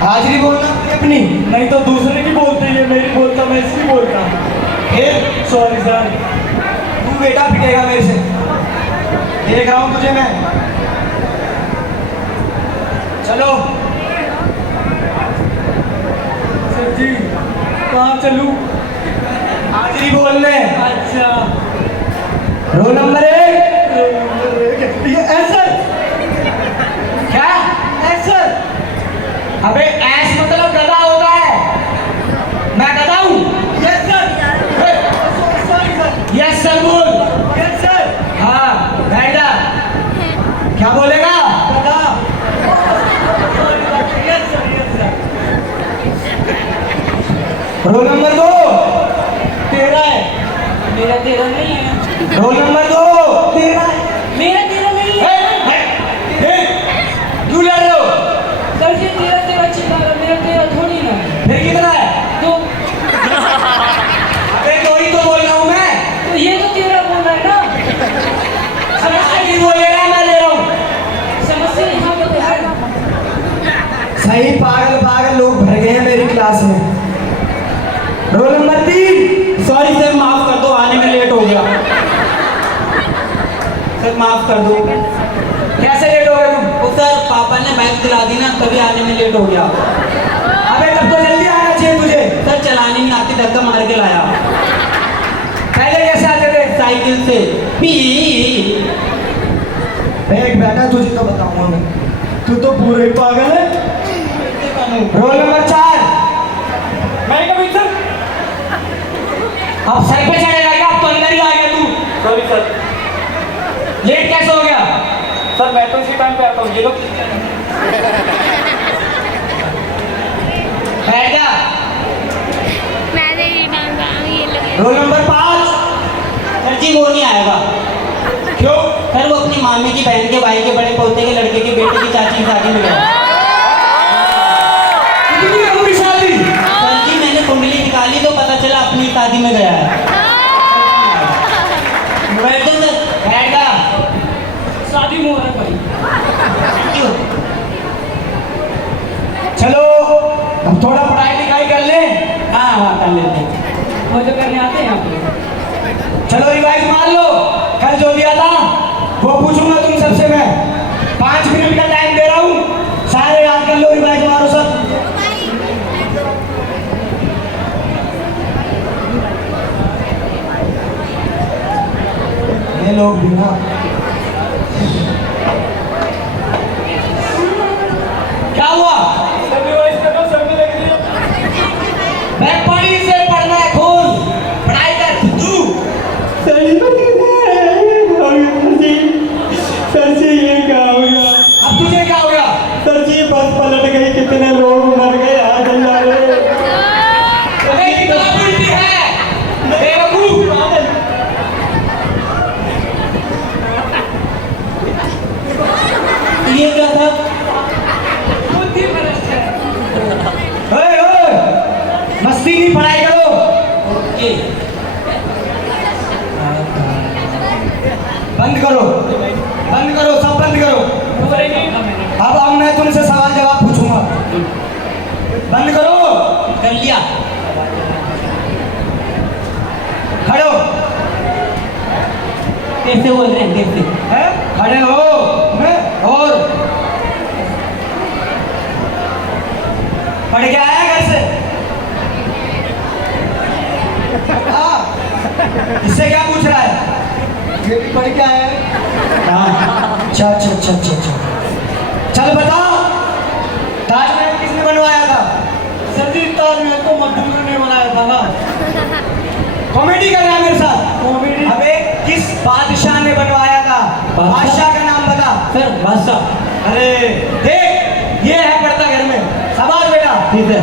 हाजिरी बोलना अपनी, नहीं तो दूसरे की बोलते हैं, मेरी बोलता मैं इसकी बोलता। फिर सॉरी सर। तू बेटा पिटेगा मेरे से, देख रहा हूँ तुझे मैं। चलो सर जी कहाँ चलूँ? हाजिरी बोलने। अच्छा रोल नंबर 1। ये ऐसा क्या? ऐसा अबे ऐस मतलब गधा होता है, मैं गधा हूँ? Yes sir. Sorry sir. Yes sir बोल। Yes sir. हाँ बैठ जा। क्या बोलेगा? गधा। Yes sir yes sir. Roll number 2। तेरा है। मेरा तेरा नहीं है। Roll number 2। तेरा है। मेरा तेरा नहीं है। क्यों लड़ रहे हो? सर जी तेरा तेरा चिल्ला रहा, मेरा तेरा थोड़ी ना है। फिर कितना है? तो अबे दो ही तो बोल रहा हूँ मैं। तो ये तो तेरा बोल रहा है ना। हाजिरी बोलेगा, मैं ले रहा हूँ। समस्या यहाँ पे तो है। सही पागल पागल लोग भर गए हैं मेरी क्लास में। Roll number 3। सॉरी सर, माफ कर दो, आने में लेट हो गया। सर माफ कर दो। कैसे लेट हो गए तुम? वो सर पापा ने बाइक दिला दी ना, तभी आने में लेट हो गया। अबे तब तो जल्दी आना चाहिए तुझे। सर चलाने नहीं आती, धक्का मार के लाया। पहले कैसे आते थे? साइकिल से। पी एक बेटा तुझे तो बताऊंगा मैं। तू तो पूरे ही पागल है। Roll number 4। मैं कभी सर। अब सर पे चढ़ेगा क्या? अब तो अंदर ही आ गया तू। Sorry sir. लेट कैसे हो गया? सर मैं तो इसी टाइम पे आता हूँ, ये लोग। बैठ जा। मैं नहीं डालूंगा, ये लगे। Roll number 5। सर जी वो नहीं आएगा। क्यों? सर वो अपनी मामी की बहन के भाई के बड़े पोते के लड़के के बेटे की चाची की शादी में गया। कितनी लंबी शादी? सर जी मैंने कुंडली निकाली तो पता चला अपनी शादी में गया है। बैठ जाओ सर। बैठ जा। शादी मुबारक भाई। क्यों? चलो अब थोड़ा पढ़ाई लिखाई कर ले। हाँ हाँ कर लेते हैं। वो जो करने आते हैं यहाँ पे। चलो रिवाइज मार लो। कल जो दिया था वो पूछूंगा तुम सबसे मैं। 5 मिनट का टाइम दे रहा हूँ, सारे याद कर लो, रिवाइज मारो सब। ये लोग भी ना। क्या हुआ? सर रिवाइज कर दो, सर ने लिख दिया। मैं पढ़ी से पढ़ना है, खोल पढ़ाई कर तू। सर जी ये क्या हो गया? अब तुझे क्या हो गया? सर जी बस पलट गई, कितने लोग मर गए आज अल्लाह रे। अबे कितना उल्टी है बेवकूफ। ये क्या था? बुद्धि भ्रष्ट है। ओए ओए, मस्ती की पढ़ाई करो। ओके। बंद करो, बंद करो, सब बंद करो। पूरे नहीं था मैंने। अब मैं तुमसे सवाल जवाब पूछूंगा। बंद करो। कर लिया। खड़े हो। कैसे बोल रहे हैं? कैसे? हैं? खड़े हो। हैं? और पढ़ के आया घर से? हाँ। इससे क्या पूछ रहा है? ये भी पढ़ के आया है। हाँ। अच्छा अच्छा अच्छा अच्छा अच्छा। चल बता, ताजमहल किसने बनवाया था? सर जी ताजमहल तो मजदूरों ने बनाया था ना। कॉमेडी कर रहा है मेरे साथ? कॉमेडी। अबे किस बादशाह ने बनवाया था? बादशाह का नाम बता। सर बादशाह। अरे देख, ये है पढ़ता घर में। सवाल बेटा ठीक है।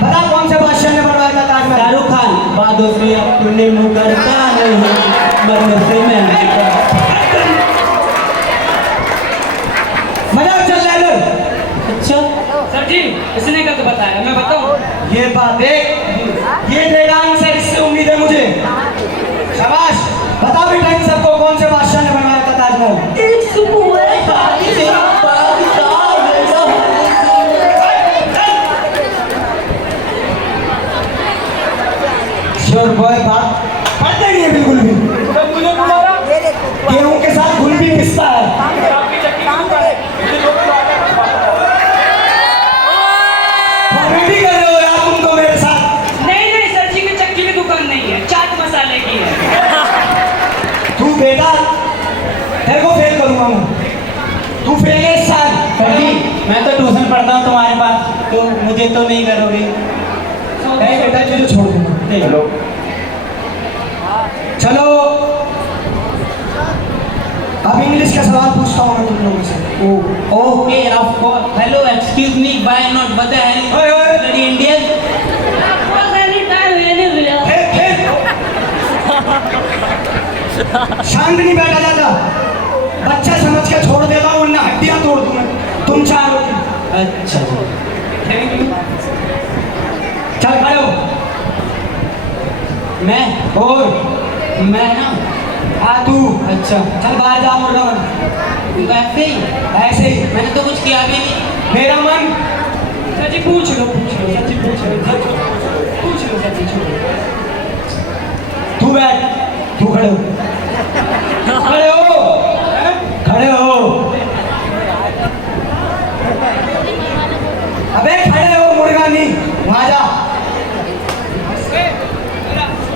बता कौन से बादशाह ने बनवाया था ताजमहल? शाहरुख खान। बादों से अपने मुंह करता नहीं, मरने से मैं मजाक चल रहा है इधर। अच्छा सर जी इसने कब बताया, मैं बताऊं? ये बात देख, ये तेरा आंसर, इससे उम्मीद है मुझे। शाबाश। बता बेटा इन सबको कौन से बादशाह ने बनवाया था ताजमहल? एक सुबह ये तो नहीं करोगे। नहीं बेटा तुझे छोड़ दूंगा। हेलो चलो अब इंग्लिश का सवाल पूछता हूँ मैं तुम लोगों से। Okay of course. Hello excuse me why not बता है ओए, ओए। Bloody Indian. शांत नहीं बैठा जाता, बच्चा समझ के छोड़ देता हूँ वरना हड्डियां तोड़ दूंगा। तुम चारों की। अच्छा जी थैंक यू। चल खड़े हो। मैं और मैं ना हाँ तू। अच्छा चल बाहर जा मुर्गा मन। वैसे ही ऐसे ही मैंने तो कुछ किया भी नहीं। मेरा मन। सच्ची पूछ लो सच्ची पूछ लो सच्ची तू बैठ। तू खड़े हो। खड़े हो। खड़े हो। अबे खड़े हो मुर्गा नहीं, वहां जा।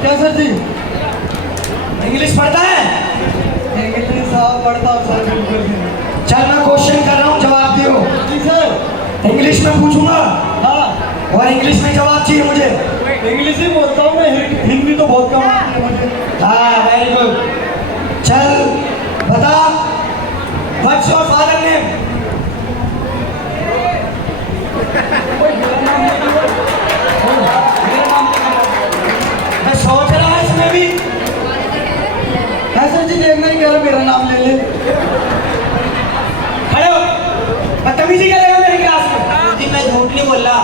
क्या सर जी? इंग्लिश पढ़ता है? इंग्लिश साहब पढ़ता हूँ सर बिल्कुल नहीं। चल मैं क्वेश्चन कर रहा हूँ, जवाब दियो। जी सर। इंग्लिश में पूछूंगा हाँ और इंग्लिश में जवाब चाहिए मुझे। इंग्लिश ही बोलता हूँ मैं, हिंदी तो बहुत कम आती है मुझे। हाँ वेरी गुड। चल बता, व्हाट्स योर फादर नेम? मैं सोच रहा है इसमें भी। सर जी देखना ही कह रहा मेरा नाम ले ले। खड़े हो। बदतमीजी करेगा मेरी क्लास में। जी मैं झूठ नहीं बोल रहा।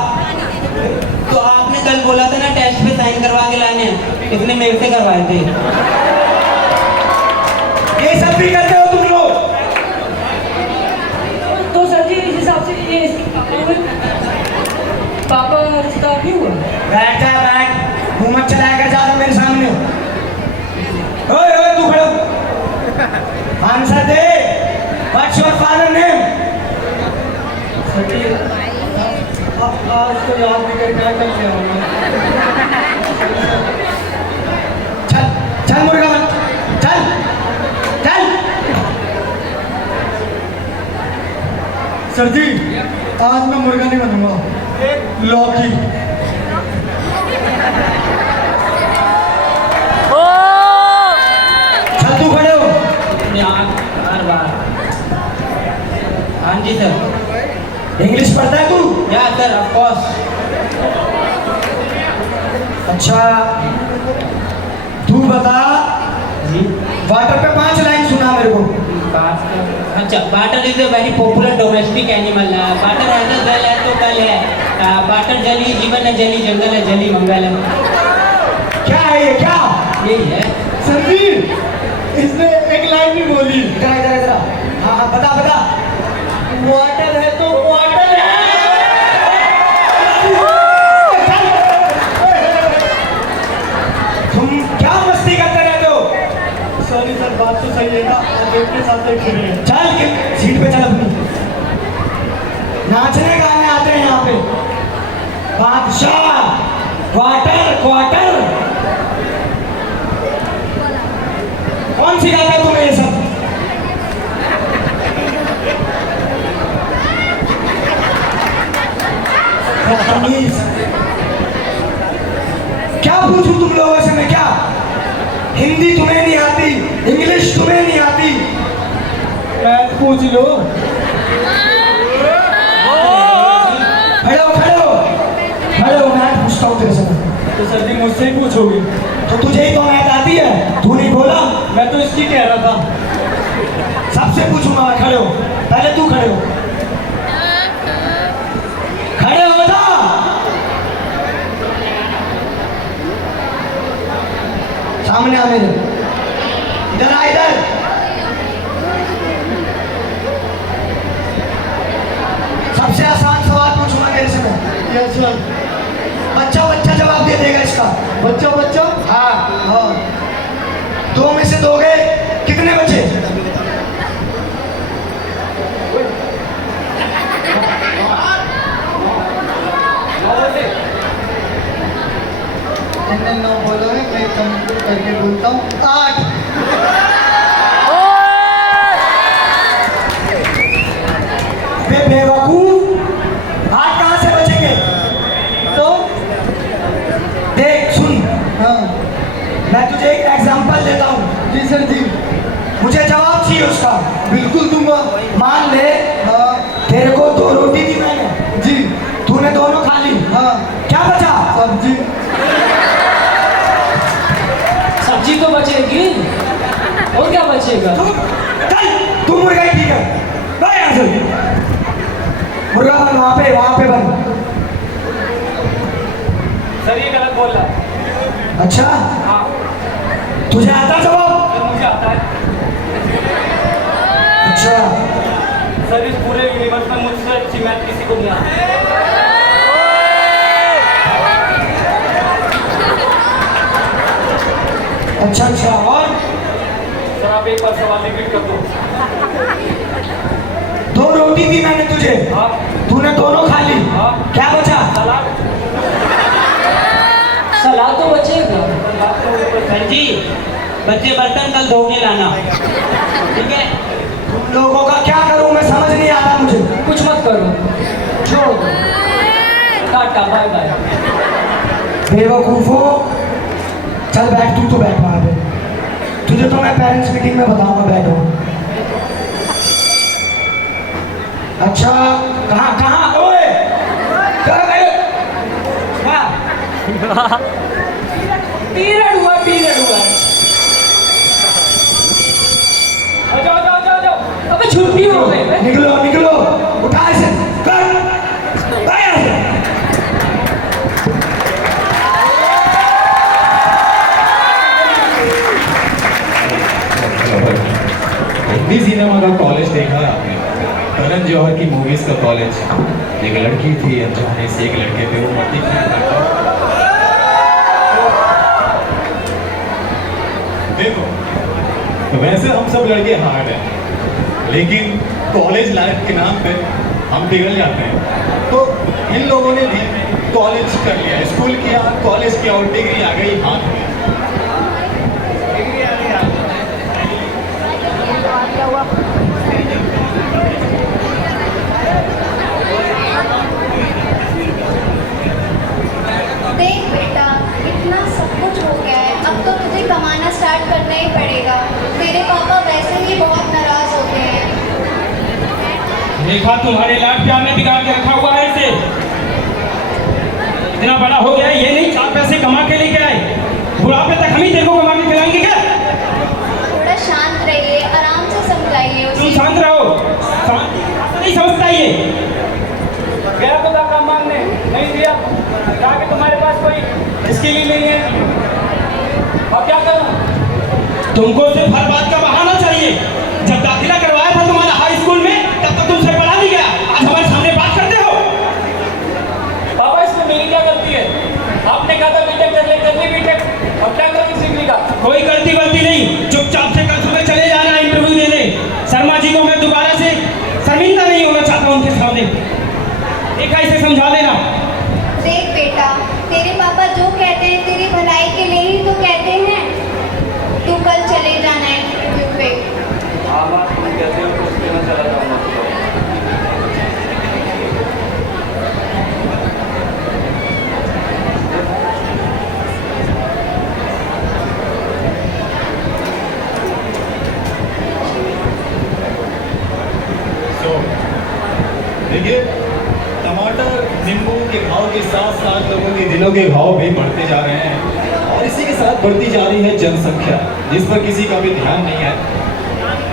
तो आपने कल बोला था ना टेस्ट पे साइन करवा के लाने, इसने मेरे से करवाए थे। ये सब भी करते हो तुम लोग? तो सर जी इस हिसाब से ये पापा रिश्ता नहीं हुआ। बैठ जा बैठ, मुंह मत चलाया कर ज्यादा मेरे सामने। ओए ओए तू खड़ो, आंसर दे। What's your father name? Sir ji आज तो याद नहीं कर क्या कर लिया होगा। चल चल मुर्गा मत, चल चल। सर जी आज मैं मुर्गा नहीं बनूंगा, लौकी। चल तू खड़े हो। हर बार। हाँ जी सर। इंग्लिश पढ़ता है तू? या सर ऑफ कोर्स। अच्छा तू बता, जी वाटर पे 5 लाइन सुना मेरे को। अच्छा water is a very popular domestic animal. Water है तो जल है तो कल है। वाटर जली जीवन है, जली जंगल है, जली मंगल है। क्या है ये, क्या? यही है सर जी इसने एक लाइन भी बोली। इधर इधर इधर। हाँ हाँ बता बता। वाटर है तो वाटर है। तुम क्या मस्ती करते रहते हो? सॉरी सर बात तो सही है ना, आप अपने साथ ही खेल रहे हैं। चल के सीट पे चल अपनी। नाचने गाने आते हैं यहाँ पे। बादशाह वाटर क्वार्टर कौन सिखाता है तुम्हें ये सब? बदतमीज। क्या पूछूं तुम लोगों से मैं? क्या हिंदी तुम्हें नहीं आती, इंग्लिश तुम्हें नहीं आती? मैथ पूछ लो। खड़े हो खड़े हो खड़े हो। मैं पूछता हूँ तेरे से। तो सर जी मुझसे ही पूछोगे? तो तुझे ही तो मैथ आती है, तू नहीं बोला। मैं तो इसकी कह रहा था। सबसे पूछूंगा मैं। खड़े हो, पहले तू खड़े हो। खड़े हो जा। सामने आ मेरे। इधर आ इधर। सबसे आसान सवाल पूछूंगा तेरे से मैं। Yes sir. बच्चा बच्चा जवाब दे देगा इसका। बच्चा बच्चा। हाँ हाँ। 2 में से दोगे कितने बचे? जितने 9 बोलोगे मैं कम करके बोलता हूँ 8। बे बेवकूफ, 8 कहाँ से बचेंगे? सर जी। मुझे जवाब चाहिए उसका। बिल्कुल दूंगा। मान ले हाँ तेरे को 2 रोटी दी मैंने, जी। तूने दोनों खा ली, हाँ क्या बचा? सब्जी। सब्जी तो बचेगी और क्या बचेगा? चल तू मुर्गा ही ठीक है, भाई यहाँ से मुर्गा बन, वहाँ पे बन। सर ये गलत बोल रहा है। अच्छा हाँ तुझे आता जवाब? सर मुझे आता है। अच्छा सर इस पूरे यूनिवर्स में मुझसे अच्छी मैथ किसी को नहीं आती। अच्छा और सर आप एक बार सवाल रिपीट कर दो। 2 रोटी दी मैंने तुझे, हाँ तूने दोनों खा ली, हाँ क्या बचा? सलाद। सलाद तो बचेगा। सर जी बच्चे बर्तन कल धो के लाना, ठीक है? तुम लोगों का क्या करूं मैं समझ नहीं आता मुझे। कुछ मत करो, छोड़ दो, टाटा बाय बाय। बेवकूफो, चल बैठ, तू तो बैठ वहां पे, तुझे तो मैं पेरेंट्स मीटिंग में बताऊंगा, बैठो। अच्छा कहाँ ओए कहाँ गए? क्या? पीरियड हुआ जाओ। अबे छुट्टी हो गई बे। निकलो उठा इसे, कर भाई यहाँ से। हिंदी सिनेमा का कॉलेज देखा है आपने? करण जौहर की मूवीज का कॉलेज। एक लड़की थी अनजाने से एक लड़के पे वो मरती थी। देखो वैसे हम सब लड़के हार्ड हैं, लेकिन कॉलेज लाइफ के नाम पे हम पिघल जाते हैं। तो इन लोगों ने भी कॉलेज कर लिया, स्कूल किया, कॉलेज किया और डिग्री आ गई हाथ में। देख बेटा, इतना सब कुछ हो गया है, अब तो तुझे कमाना स्टार्ट करना ही पड़ेगा। तेरे पापा वैसे ही बहुत नाराज होते हैं। देखा तुम्हारे लाड प्यार में बिगाड़ के रखा हुआ है इसे। इतना बड़ा हो गया है, ये नहीं 4 पैसे कमा के लेके आए, बुढ़ापे तक हम ही तेरे को कमा के खिलाएंगे क्या? थोड़ा शांत रहिए, आराम से समझाइए तुम उसे। शांत रहो, नहीं समझता ये। गया खुदा का मांगने नहीं दिया, कहा कि तुम्हारे पास कोई स्किल ही नहीं है, और क्या करूं? तुमको सिर्फ हर बात का बहाना चाहिए। जब दाखिला करवाया था तुम्हारा हाई स्कूल में, तब तक तुमसे पढ़ा नहीं गया, आज हमारे सामने बात करते हो। पापा इसमें मेरी क्या गलती है? आपने कहा था बीटेक कर ली बीटेक, और क्या करूं डिग्री का? कोई गलती वलती नहीं, चुपचाप से कल सुबह चले जाना इंटरव्यू देने। शर्मा जी को मैं दोबारा से शर्मिंदा नहीं होना चाहता उनके सामने। देखा, इसे समझा देना। देख बेटा, तेरे पापा जो कहते हैं तेरी भलाई के लिए ही तो कहते हैं। तू कल चले जाना है इंटरव्यू पे। हाँ बात तुम कहते हो तो उसके मैं चला जाऊंगा। देखिए टमाटर नींबू के भाव के साथ साथ लोगों के दिलों के भाव भी बढ़ते जा रहे हैं, और इसी के साथ बढ़ती जा रही है जनसंख्या, जिस पर किसी का भी ध्यान नहीं है।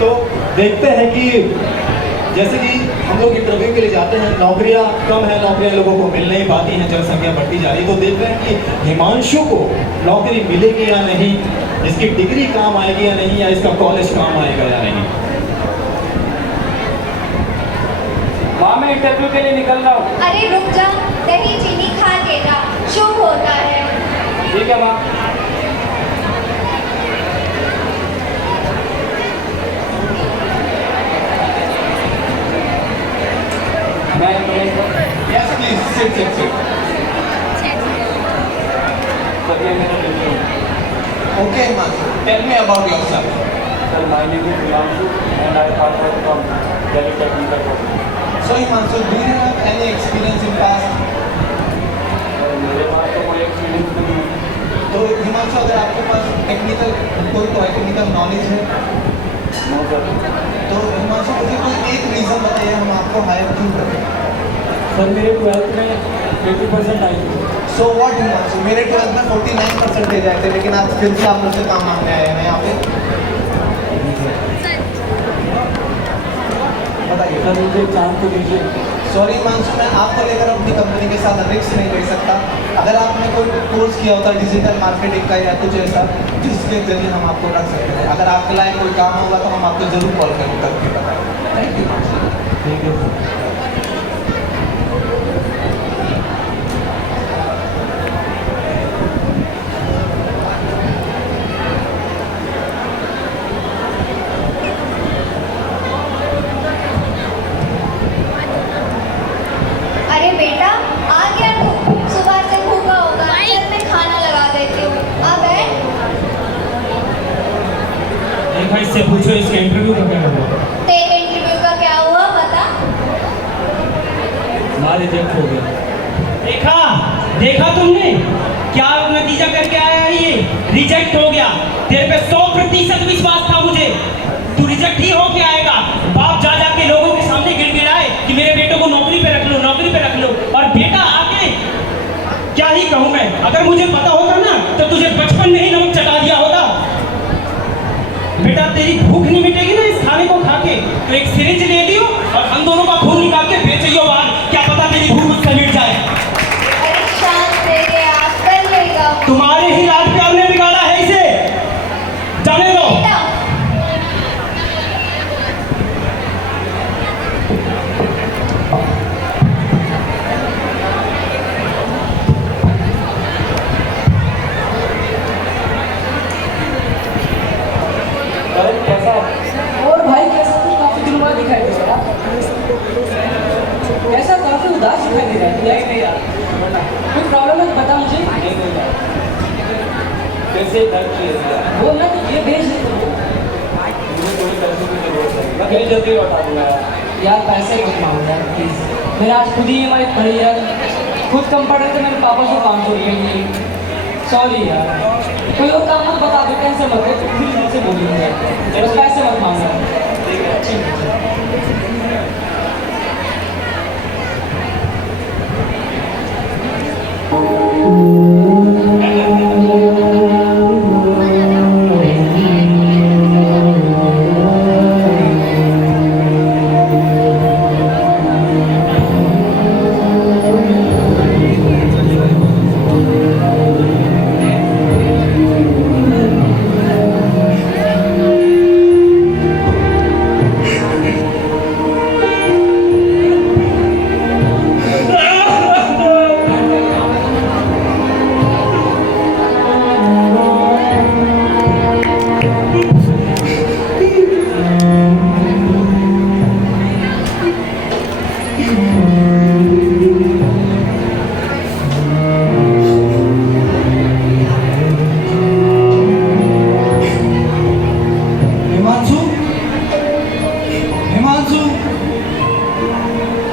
तो देखते हैं कि जैसे कि हम लोग इंटरव्यू के लिए जाते हैं, नौकरियां कम है, नौकरियां लोगों को मिल नहीं पाती हैं, जनसंख्या बढ़ती जा रही है। तो देख रहे हैं कि हिमांशु को नौकरी मिलेगी या नहीं, इसकी डिग्री काम आएगी या नहीं, या इसका कॉलेज काम आएगा या नहीं। माँ मैं इंटरव्यू के लिए निकल रहा हूँ। अरे रुक जा, दही चीनी खा के जा, शुभ होता है। ठीक है माँ। Yes, please. Sit. Okay, Himanshu. Tell me about yourself. Sir, my name is Himanshu and I pass out from Delhi Technical College. So, Himanshu, do you have any experience in past? मेरे पास तो कोई experience नहीं है। तो हिमांशु, अगर आपके पास technical कोई technical knowledge है? तो हिमांशु मुझे कोई एक रीज़न बताइए हम आपको हायर क्यों करें? सर मेरे 12th में 80% आई थी। सो व्हाट हिमांशु, मेरे 12th में 49% आए थे, लेकिन आप फिर से आप मुझसे काम मांगने आए हैं यहाँ पे। बताइए सर मुझे चांस तो दीजिए। सॉरी हिमांशु, मैं आपको लेकर अपनी कंपनी के साथ रिस्क नहीं ले सकता। अगर आपने कोई कोर्स किया होता डिजिटल मार्केटिंग का या कुछ ऐसा जिसके जरिए हम आपको रख सकते हैं, अगर आपके लायक कोई काम होगा तो हम आपको जरूर कॉल करके बताएंगे। Thank you Himanshu. Thank you. अरे बेटा आ गया तू, सुबह से भूखा होगा, चल मैं खाना लगा देती हूँ, आ बैठ। देखा, इससे पूछो इसके इंटरव्यू का क्या हुआ। तेरे इंटरव्यू का क्या हुआ बता। ना रिजेक्ट हो गया। देखा देखा तुमने क्या नतीजा करके आया है? ये रिजेक्ट हो गया। तेरे पे 100% विश्वास था मुझे, तू रिजेक्ट ही होके आएगा। बाप जा जाके लोगों के सामने गिड़गिड़ाए कि मेरे बेटों को नौकरी पे रख लो, नौकरी पे रख लो, और बेटा आके क्या ही कहूं मैं। अगर मुझे पता होता ना तो तुझे बचपन में ही नमक चटा दिया होता। बेटा तेरी भूख नहीं मिटेगी ना इस खाने को खा के, तो एक सिरिंज ले लियो और हम दोनों का खून निकाल के बेचियो बाहर, क्या पता तेरी भूख उससे मिट जाए। अरे शांत रहिए, आप कर लेगा। तुम्हारे ही लाड प्यार ने बिगाड़ा है इसे, जाने दो। बेटा अरे कैसा? और भाई कैसा तू काफी दिनों बाद दिखाई दे रहा कैसा काफी उदास दिखाई दे रहा है। नहीं नहीं यार, कोई प्रॉब्लम है तो बता मुझे। नहीं कोई बात। कैसे दर्द किए वो मैं तो ये भेज देता हूँ मुझे थोड़ी पैसे की जरूरत है, मैं कहीं जल्दी लौटा दूंगा यार। यार। पैसे मत मांग यार प्लीज। मैंने आज खुद ही EMI भरी यार, खुद कम पड़ रहे थे मेरे पापा से 500 रुपये लिए। सॉरी यार, कोई और काम मत बता दो, टेंशन मत ले, फिर से बोलूँगा। बस पैसे मत मांगना। ठीक है। ठीक है। हिमांशु, हिमांशु,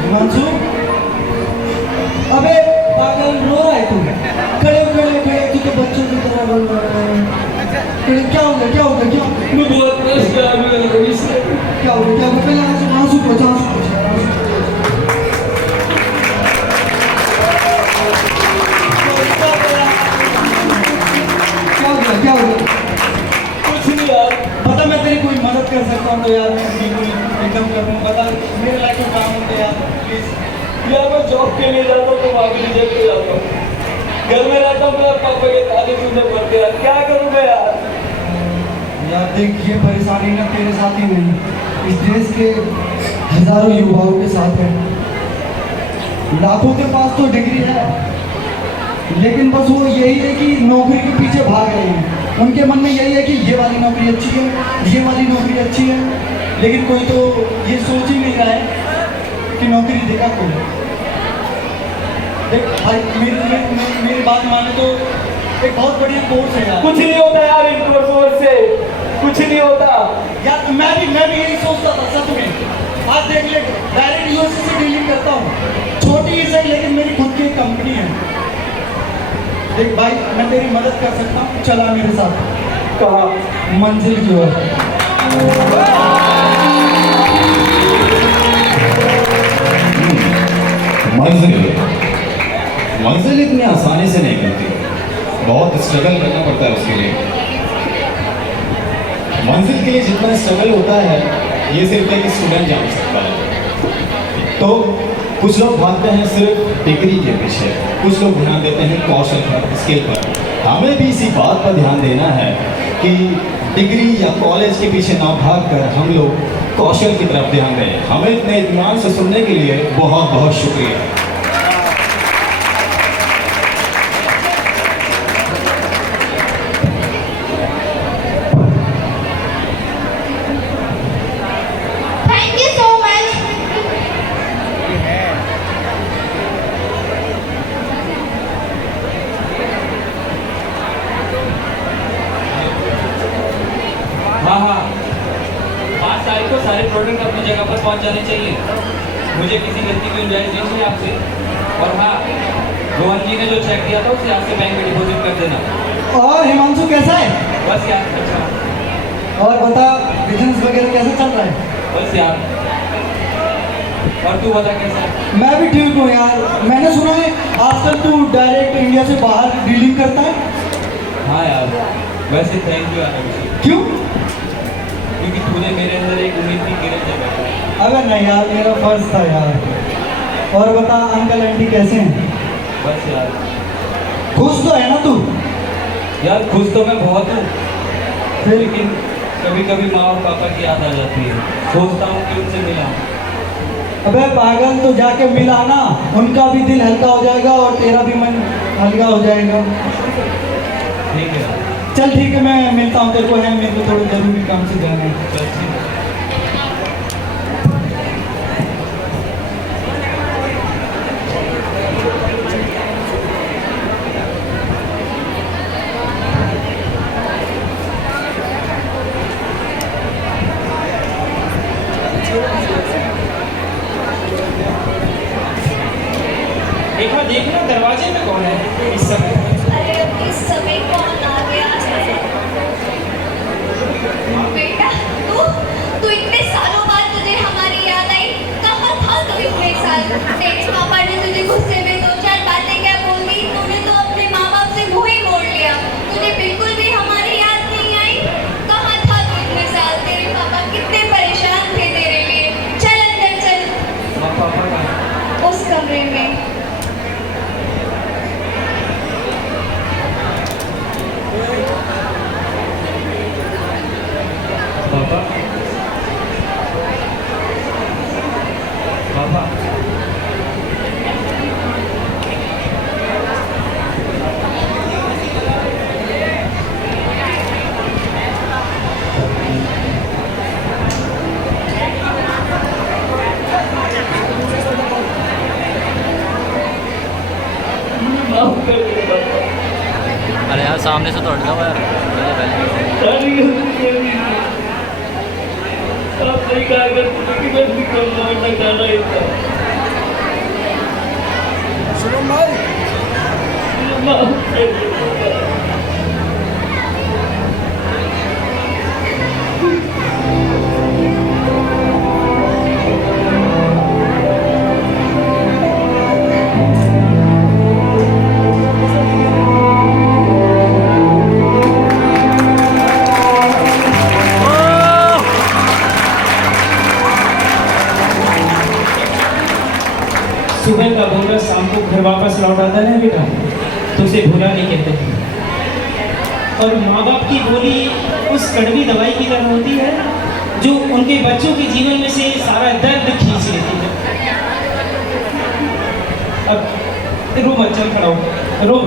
हिमांशु, अबे पागल रो रहा है तू? खड़े हो, खड़े हो, खड़े हो, तू तो बच्चों की तरह रो रहा है। क्या हो गया, क्या हो गया, क्या हो गया? मैं बहुत परेशान हूँ इससे। क्या हो गया, क्या हो गया? पहले आंसू पोंछ, आंसू पोंछ। क्या हो गया, क्या हो गया? कुछ नहीं यार। पता मैं तेरी कोई मदद कर सकता हूँ तो यार मैं बिल्कुल एकदम कर दूँ। बता मेरे लायक कोई काम होते यार प्लीज। यार मैं जॉब के लिए जाता हूँ तो वहाँ भी रिजेक्ट हो जाता हूँ। घर में रहता हूँ, मेरे पापा के ताने तुझे पड़ते यार, क्या करूँ मैं यार? यार देख, ये परेशानी ना तेरे साथ ही नहीं, इस देश के हजारों युवाओं के साथ है। लाखों के पास तो डिग्री है, लेकिन बस वो यही है कि नौकरी के पीछे भाग रहे हैं। उनके मन में यही है कि ये वाली नौकरी अच्छी है, ये वाली नौकरी अच्छी है, लेकिन कोई तो ये सोच ही नहीं रहा है कि नौकरी देगा कोई। देख भाई, मेरी बात माने तो एक बहुत बढ़िया कोर्स है यार। कुछ नहीं होता यार इन कोर्स से, कुछ नहीं होता यार। मैं भी यही सोचता था सच में। आज देख ले, डायरेक्ट यूएसए से डीलिंग करता हूँ, छोटी ही सही लेकिन मेरी खुद की एक कंपनी है। देख भाई, मैं तेरी मदद कर सकता हूँ, चला मेरे साथ। कहा मंजिल की ओर। मंजिल इतनी आसानी से नहीं मिलती, बहुत स्ट्रगल करना पड़ता है उसके लिए। मंजिल के लिए जितना स्ट्रगल होता है ये सिर्फ एक स्टूडेंट जान सकता है। तो कुछ लोग भागते हैं सिर्फ डिग्री के पीछे, कुछ लोग ध्यान देते हैं कौशल पर, स्किल पर। हमें भी इसी बात पर ध्यान देना है कि डिग्री या कॉलेज के पीछे ना भागकर हम लोग कौशल की तरफ ध्यान दें। हमें इतने इत्मीनान से सुनने के लिए बहुत बहुत शुक्रिया। Thank you so much. हाँ हाँ, 5 तारीख को सारे प्रोडक्ट अपनी जगह पर पहुंच जाने चाहिए। मुझे किसी गलती की गुंजाइश नहीं है आपसे। और हाँ, रोहन जी ने जो चेक दिया था उसे आपके बैंक में डिपॉजिट कर देना। और हिमांशु कैसा है? बस यार, अच्छा। और बता बिजनेस वगैरह कैसा चल रहा है? बस यार। और तू बता कैसा है? मैं भी ठीक हूँ यार। मैंने सुना है आजकल तू डायरेक्ट इंडिया से बाहर डीलिंग करता है। हाँ यार, वैसे थैंक यू यार अभिषेक, क्यों? क्योंकि तूने मेरे अंदर एक उम्मीद की किरण जगाई। अबे नहीं यार, मेरा फर्ज था यार। और बता अंकल आंटी कैसे हैं? बस यार। खुश तो है ना तू? यार खुश तो मैं बहुत हूँ, फिर लेकिन कभी कभी माँ और पापा की याद आ जाती है। सोचता हूँ कि उनसे मिला। अबे पागल, तो जाके मिला ना, उनका भी दिल हल्का हो जाएगा और तेरा भी मन हल्का हो जाएगा। ठीक है यार, चल ठीक है, मैं मिलता हूँ तेरे को। है मेरे को थोड़ा जरूरी काम से जाना है। चल ठीक है। देखा देखना दरवाजे में कौन है इस समय? अरे इस समय कौन आ गया है? बेटा तू इतने सालों बाद तुझे हमारी याद आई। कहाँ था तू इतने साल? तेरे पापा ने तुझे गुस्से में 2-4 बातें क्या बोल दी, तूने तो अपने माँ बाप से मुँह ही मोड़ लिया। तुझे बिल्कुल भी हमारी याद नहीं आई। कहाँ था तू इतने साल? तेरे पापा कितने परेशान थे तेरे लिए। चल अंदर चल, माँ पापा का उस कमरे में। पापा, पापा, अरे यार सामने से तो हट जाओ यार। सुबह का भोरा शाम को घर वापस लौट आता है बेटा, तो उसे भूला नहीं कहते। और माँ बाप की बोली उस कड़वी दवाई की तरह होती है जो उनके बच्चों के जीवन में से सारा दर्द खींच लेती है। अब रो मत, चल खड़ा हो, रो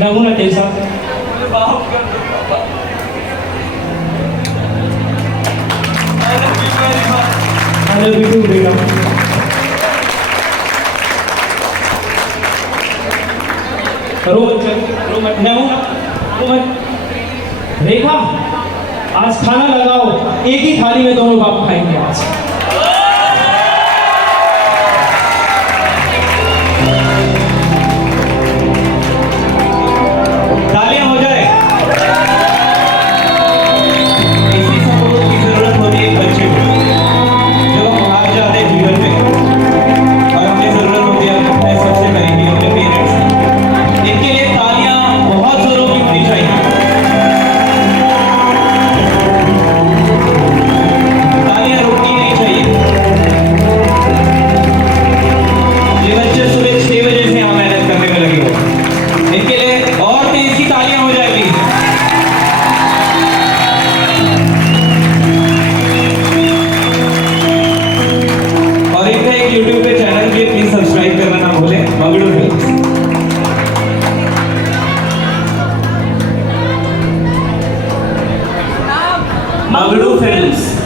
नमूना तेरे साथ। I love you too, बेटा। रो मत, चल रो मत, नमूना रो मत। रेखा, आज खाना लगाओ, एक ही थाली में दोनों बाप खाएंगे आज। तालियां हो जाए। फिल्म्स